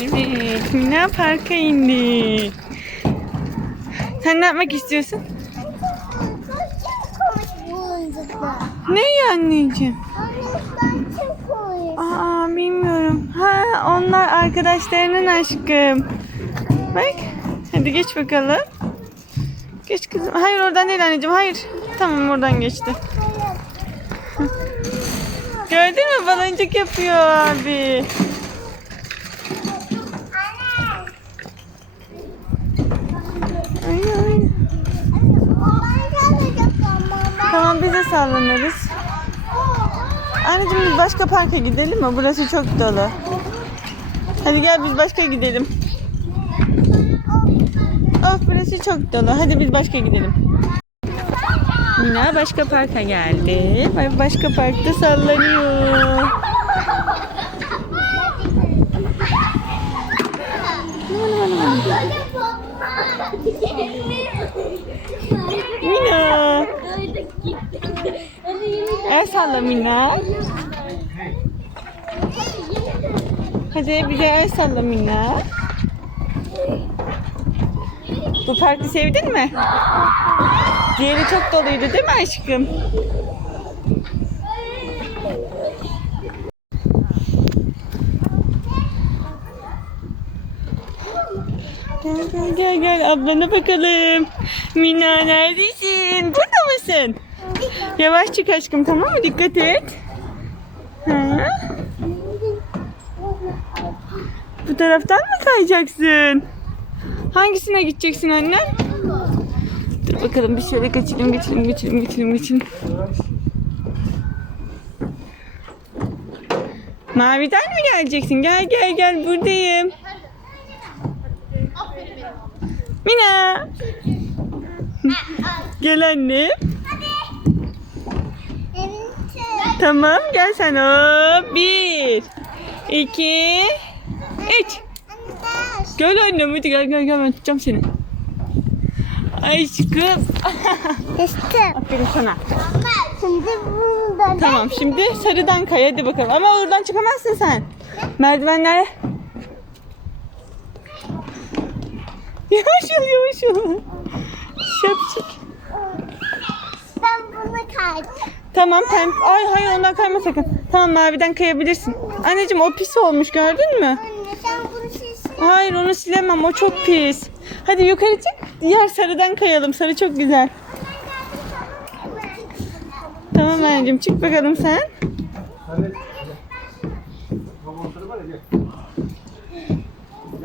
Evet, Mina parka indi. Sen ne yapmak istiyorsun? Ne anneciğim? Aa bilmiyorum. Ha onlar arkadaşlarının aşkım. Bak. Hadi geç bakalım. Geç kızım. Hayır oradan değil anneciğim. Hayır. Tamam oradan geçti. Gördün mü baloncuk yapıyor abi. Ay, ay. Tamam biz de sallanırız. Anneciğim biz başka parka gidelim mi? Burası çok dolu. Hadi gel biz başka gidelim. Of burası çok dolu. Hadi biz başka gidelim. Mina başka parka geldi. Başka parkta sallanıyor. Mina. El salla Mina. Hadi bir de el salla Mina. Bu parkı sevdin mi? Diğeri çok doluydu değil mi aşkım? Gel gel gel gel ablana bakalım. Mina neredesin? Burada mısın? Yavaş çık aşkım tamam mı? Dikkat et. Ha? Bu taraftan mı kayacaksın? Hangisine gideceksin anne? Dur bakalım bir şöyle geçelim geçelim geçelim geçelim geçelim. Maviden mi geleceksin? Gel gel gel buradayım. Mina. Gel anne. Tamam gel sen. Hop. Bir. iki, Üç. Gel annem hadi gel gel gel ben tutacağım seni. Aşkım. İşte. Aferin sana. Şimdi bunu da Tamam şimdi sarıdan kay hadi bakalım. Ama oradan çıkamazsın sen. Merdivenler. Yavaş ol yavaş ol. Şapşik. ben bunu kaydım. Tamam pem. Ay hayır ondan kayma sakın. Tamam maviden kayabilirsin. Anneciğim o pis olmuş gördün mü? Anne sen bunu silsin. Hayır onu silemem o çok pis. Hadi yukarı çık. Diğer sarıdan kayalım. Sarı çok güzel. Tamam anneciğim çık bakalım sen.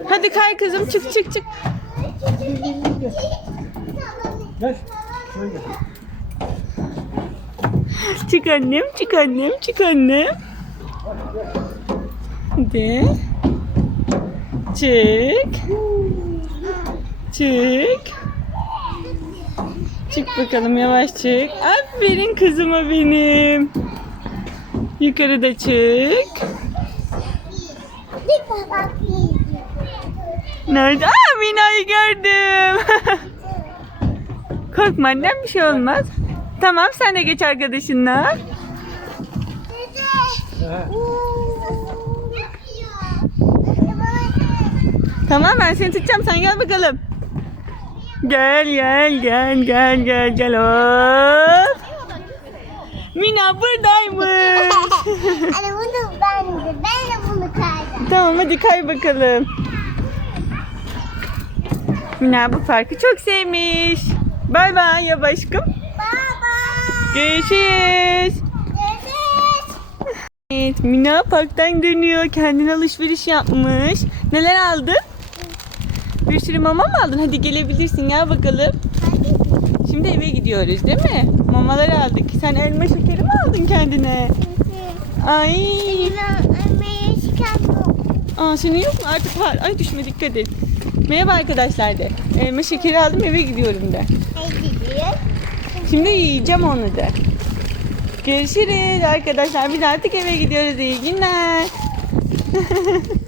Hadi kay kızım çık çık çık. Gel. Şöyle gel. Çık annem çık annem çık annem. Hadi. Çık. Çık. Çık bakalım yavaş çık. Aferin kızıma benim. Yukarıda çık. Nerede? Aa Mina'yı gördüm. Korkma annem bir şey olmaz. Tamam sen de geç arkadaşınla. Tamam ben seni tutacağım sen gel bakalım. Gel gel gel gel gel gel hop. Mina buradaymış. Bunu ben de, ben de bunu kaydım. tamam hadi kay bakalım. Mina bu parkı çok sevmiş. Bay bay ya aşkım. Görüşürüz. Görüşürüz. Evet, Mina parktan dönüyor. Kendine alışveriş yapmış. Neler aldın? Bir sürü mama mı aldın? Hadi gelebilirsin gel bakalım. Şimdi eve gidiyoruz değil mi? Mamalar aldık. Sen elma şekeri mi aldın kendine? Ay. Aa senin yok mu? Artık var. Ay düşme dikkat et. Merhaba arkadaşlar de. Elma şekeri aldım eve gidiyorum de. Şimdi yiyeceğim onu da. Görüşürüz arkadaşlar. Biz artık eve gidiyoruz. İyi günler.